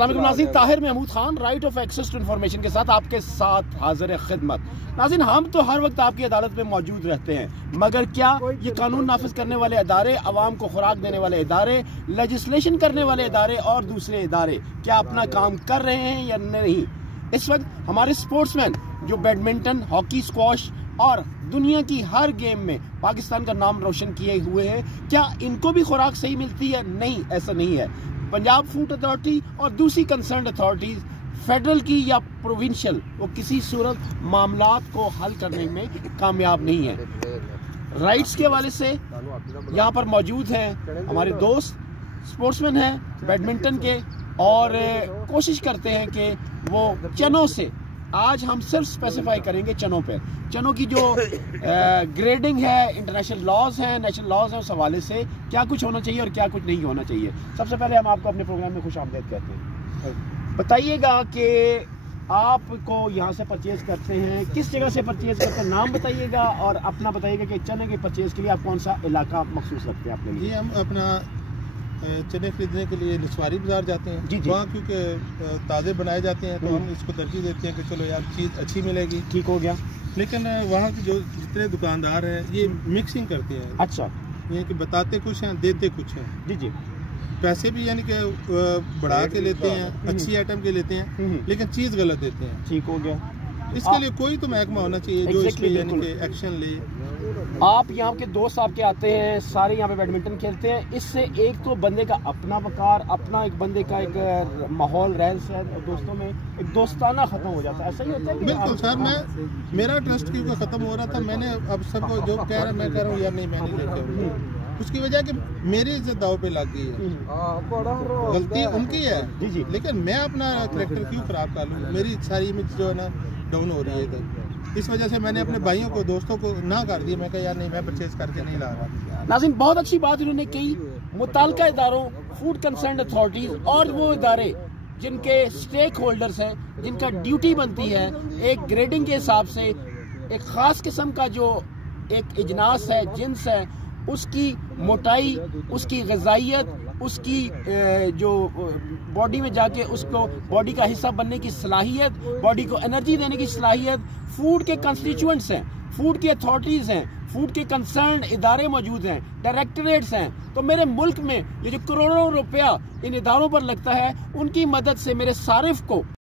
अस्सलाम वालेकुम नाज़रीन, Tahir Mahmood Khan right of access to information के साथ आपके साथ हाजिर खिदमत। नाज़रीन, हम तो हर वक्त आपकी अदालत में मौजूद रहते हैं, मगर क्या ये कानून नाफिज करने वाले इदारे, अवाम को खुराक देने वाले इदारे, लेजिस्लेशन करने वाले इदारे और दूसरे इदारे क्या अपना काम कर रहे हैं या नहीं? इस वक्त हमारे स्पोर्ट्समैन जो बैडमिंटन, हॉकी, स्क्वॉश और दुनिया की हर गेम में पाकिस्तान का नाम रोशन किए हुए हैं, क्या इनको भी खुराक सही मिलती है? नहीं, ऐसा नहीं है। पंजाब फूड अथॉरिटी और दूसरी कंसर्न अथॉरिटीज, फेडरल की या प्रोविंशियल, वो किसी सूरत मामलात को हल करने में कामयाब नहीं है। राइट्स के हवाले से यहाँ पर मौजूद हैं हमारे दोस्त स्पोर्ट्समैन हैं बैडमिंटन के, और कोशिश करते हैं कि वो चनों से, आज हम सिर्फ स्पेसिफाई करेंगे चनों पे, चनों की जो ग्रेडिंग है, इंटरनेशनल लॉज हैं, नेशनल लॉज हैं, उस हवाले से क्या कुछ होना चाहिए और क्या कुछ नहीं होना चाहिए। सबसे पहले हम आपको अपने प्रोग्राम में खुश आमदीद कहते हैं। बताइएगा कि आपको यहाँ से परचेज करते हैं, किस जगह से परचेज करते हैं, नाम बताइएगा और अपना बताइएगा कि चने के परचेज के लिए आप कौन सा इलाका मखसूस रखते हैं अपने लिए। हम अपना चने खरीदने के लिए निस्वारी बाजार जाते हैं। वहाँ क्योंकि ताज़े बनाए जाते हैं तो हम इसको तरजीह देते हैं कि चलो यार चीज़ अच्छी मिलेगी। ठीक हो गया। लेकिन वहाँ के जो जितने दुकानदार हैं ये मिक्सिंग करते हैं। अच्छा, ये कि बताते कुछ हैं, देते कुछ हैं। जी जी। पैसे भी यानी कि बढ़ा के लेते हैं, अच्छी आइटम के लेते हैं, लेकिन चीज़ गलत देते हैं। ठीक हो गया। इसके लिए कोई तो महकमा होना चाहिए जो इस पे यानी कि एक्शन ले। आप यहाँ के दोस्त आपके आते हैं, सारे यहाँ पे बैडमिंटन खेलते हैं, इससे एक तो बंदे का अपना वकार, अपना एक बंदे का एक माहौल, रहन सहन और दोस्तों में एक दोस्ताना खत्म हो जाता है। ऐसा ही होता है? बिल्कुल सर, मेरा ट्रस्ट क्योंकि खत्म हो रहा था, मैंने अब सबको जो कह रहा है मैं कह रहा हूँ यार नहीं, मैं नहीं लेके उसकी वजह कि मेरी इज्जत दाव पे लग गई है। गलती उनकी है जी जी, लेकिन मैं अपना कैरेक्टर क्यों खराब कर लूँ? मेरी सारी इमेज जो है ना डाउन हो रही है, इस वजह से मैंने अपने भाइयों को, दोस्तों को ना कर दिया। मैं कहा यार नहीं, मैं परचेज करके नहीं ला रहा। नाज़रीन, बहुत अच्छी बात इन्होंने कही। मुताल्लिका इदारों, फूड कंसर्न अथॉरिटीज और वो इदारे जिनके स्टेक होल्डर्स हैं, जिनका ड्यूटी बनती है एक ग्रेडिंग के हिसाब से, एक ख़ास किस्म का जो एक इजनास है, जिन्स है, उसकी मोटाई, उसकी ग़िज़ाइयत, उसकी जो बॉडी में जाके उसको बॉडी का हिस्सा बनने की सलाहियत, बॉडी को एनर्जी देने की सलाहियत, फूड के कंस्टिट्यूएंट्स हैं, फूड की अथॉरिटीज़ हैं, फूड के कंसर्न इदारे मौजूद हैं, डायरेक्टरेट्स हैं। तो मेरे मुल्क में ये जो करोड़ों रुपया इन इदारों पर लगता है, उनकी मदद से मेरे सारिफ को